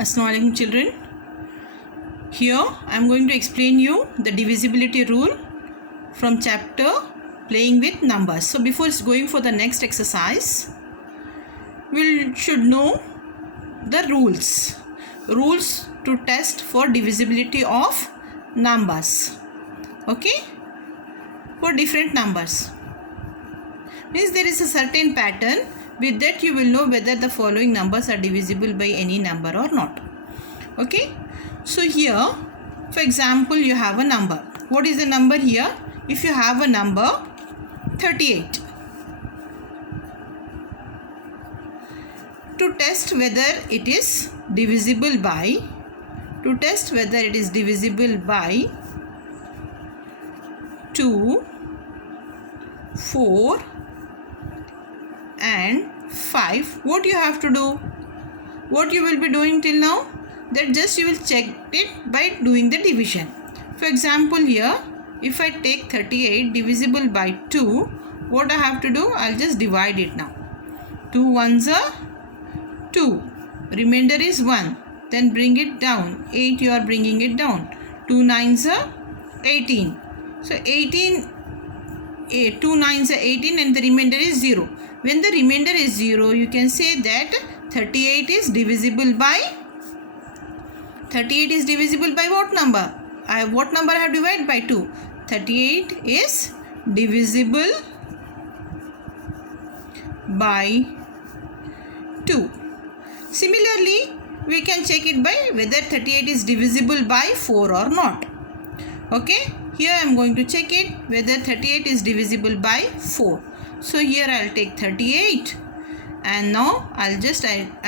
Assalamualaikum children. Here I am going to explain you the divisibility rule from chapter playing with numbers. So before going for the next exercise, we should know the rules to test for divisibility of numbers. Okay, for different numbers means there is a certain pattern. With that you will know whether the following numbers are divisible by any number or not. Okay, so here for example you have a number. What is the number here? If you have a number 38, to test whether it is divisible by 2, 4 and 5, what you have to do? What you will be doing till now? That just you will check it by doing the division. For example here, if I take 38 divisible by 2, what I have to do? I'll just divide it now. 2 ones are 2, remainder is 1, then bring it down. 8 you are bringing it down. 2 nines are 18. So 2 nines are 18 and the remainder is 0. When the remainder is 0, you can say that 38 is divisible by what number? What number I have divided by 2? 38 is divisible by 2. Similarly, we can check it by whether 38 is divisible by 4 or not. Okay, here I am going to check it whether 38 is divisible by 4. So here I will take 38 and now I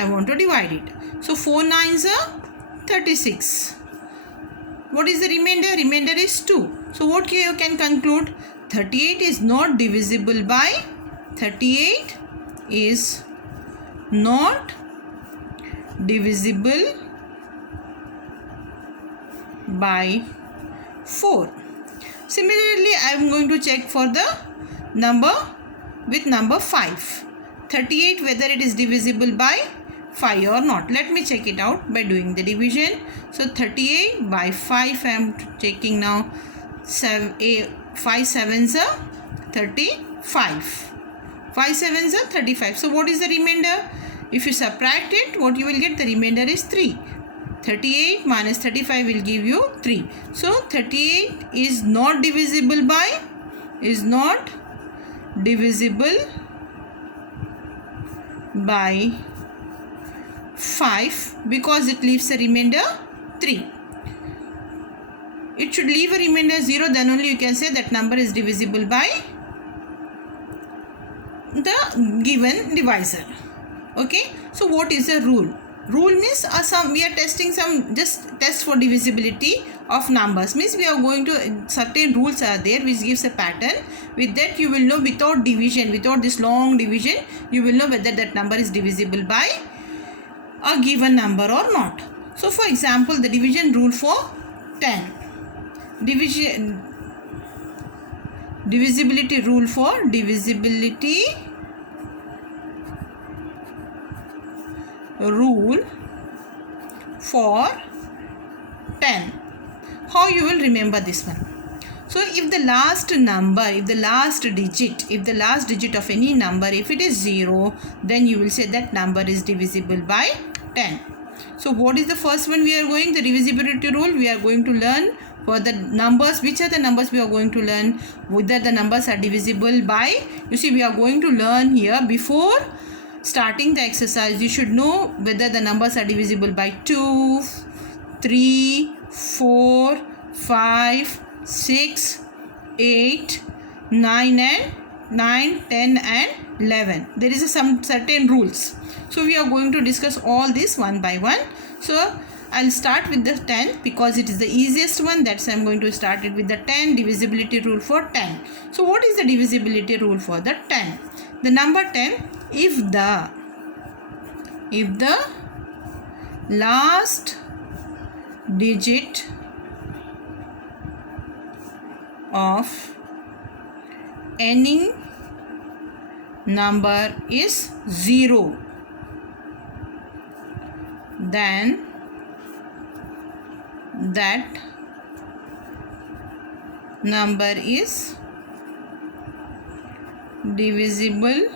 want to divide it. So 4 nines are 36. What is the remainder? Remainder is 2. So what you can conclude? 38 is not divisible by 4. Similarly, I am going to check for the number with number 5. 38 whether it is divisible by 5 or not. Let me check it out by doing the division. So 38 by 5 I am checking now. 5 sevens are 35. 5 sevens are 35. So what is the remainder? If you subtract it, what you will get? The remainder is 3. 38 minus 35 will give you 3. So 38 is not divisible by 5 because it leaves a remainder 3. It should leave a remainder 0, then only you can say that number is divisible by the given divisor. Okay, so what is the rule? Rule means we are testing just test for divisibility of numbers. Means we are going to, certain rules are there which gives a pattern. With that you will know without division, without this long division, you will know whether that number is divisible by a given number or not. So for example, the division rule for 10. Divisibility rule for 10. How you will remember this one? So if the last digit of any number, if it is 0, then you will say that number is divisible by 10. So what is the first one we are going? The divisibility rule we are going to learn for the numbers. Which are the numbers we are going to learn? Whether the numbers are divisible by, you see we are going to learn here before starting the exercise. You should know whether the numbers are divisible by 2, 3, 4, 5, 6, 8, 9, 10 and 11. There is some certain rules. So we are going to discuss all this one by one. So I'll start with the 10 because it is the easiest one. That's why I'm going to start it with the 10, divisibility rule for 10. So what is the divisibility rule for the 10? The number 10, if the last digit of any number is 0, then that number is divisible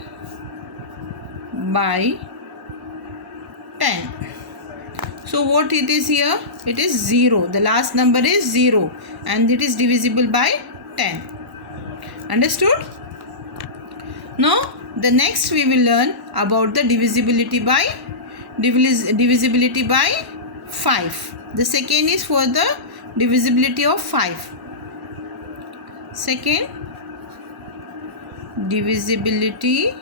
by 10. So what it is here? It is 0. The last number is 0 and it is divisible by 10. Understood? Now the next we will learn about the divisibility by 5. The second is for the divisibility of 5. Second, divisibility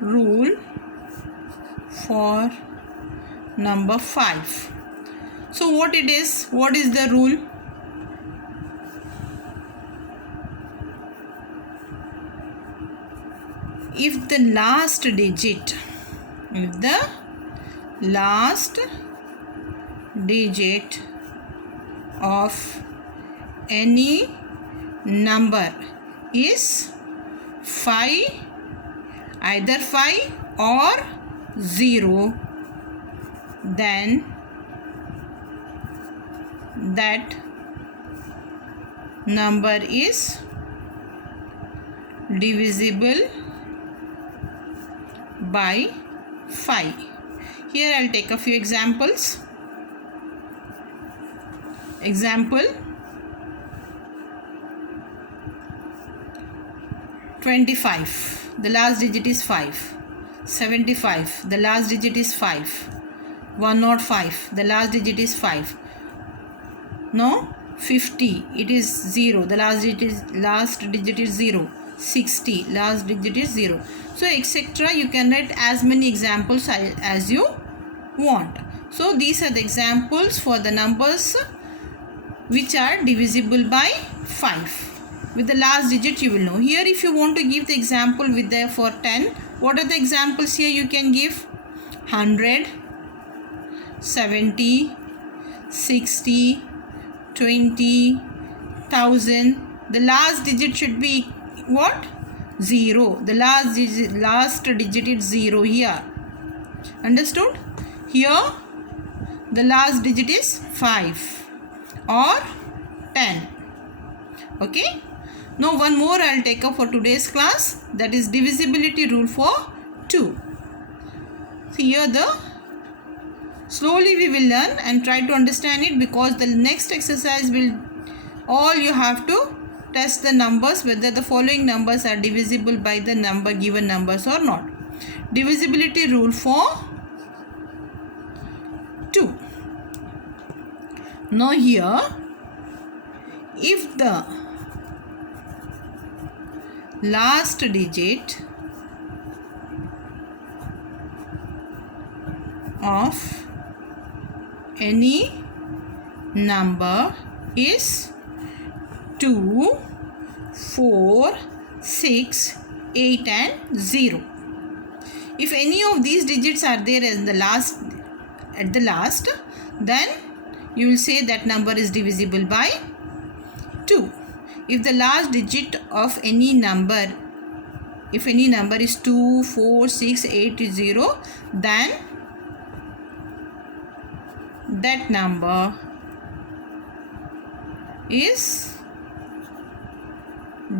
rule for number 5. So what it is? What is the rule? If the last digit of any number is 5, either 5 or 0, then that number is divisible by 5. Here I'll take a few examples. Example 25, the last digit is 5. 75, the last digit is 5. 105, the last digit is 5. No, 50, it is 0, the last digit is 0. 60, last digit is 0. So etc. You can write as many examples as you want. So these are the examples for the numbers which are divisible by 5. With the last digit you will know. Here if you want to give the example with the for 10, what are the examples here you can give? 100, 70, 60, 20, 1000. The last digit should be what? 0. The last digit is 0 here. Understood? Here the last digit is 5 or 10. Okay. Now one more I'll take up for today's class, that is divisibility rule for 2. So here slowly we will learn and try to understand it, because the next exercise will all you have to test the numbers whether the following numbers are divisible by the given numbers or not. Divisibility rule for 2. Now here, if the last digit of any number is 2, 4, 6, 8 and 0. If any of these digits are there at the last, then you will say that number is divisible by 2. If the last digit of any number, if any number is 2, 4, 6, 8, 0, then that number is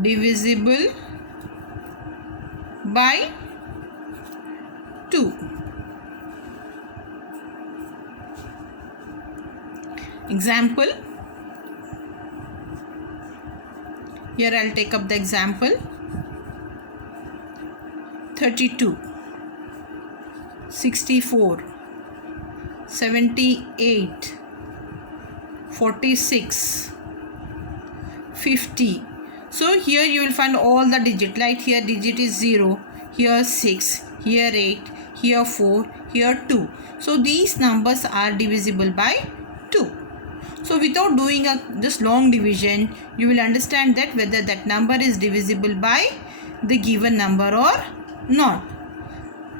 divisible by 2. Example. Here I'll take up the example. 32, 64, 78, 46, 50. So here you will find all the digit. Like here digit is 0, here 6, here 8, here 4, here 2. So these numbers are divisible by 2. So without doing this long division, you will understand that whether that number is divisible by the given number or not.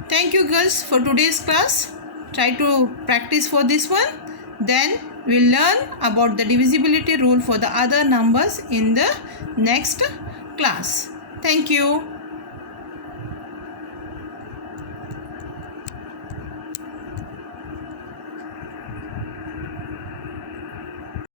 Thank you girls for today's class. Try to practice for this one. Then we'll learn about the divisibility rule for the other numbers in the next class. Thank you.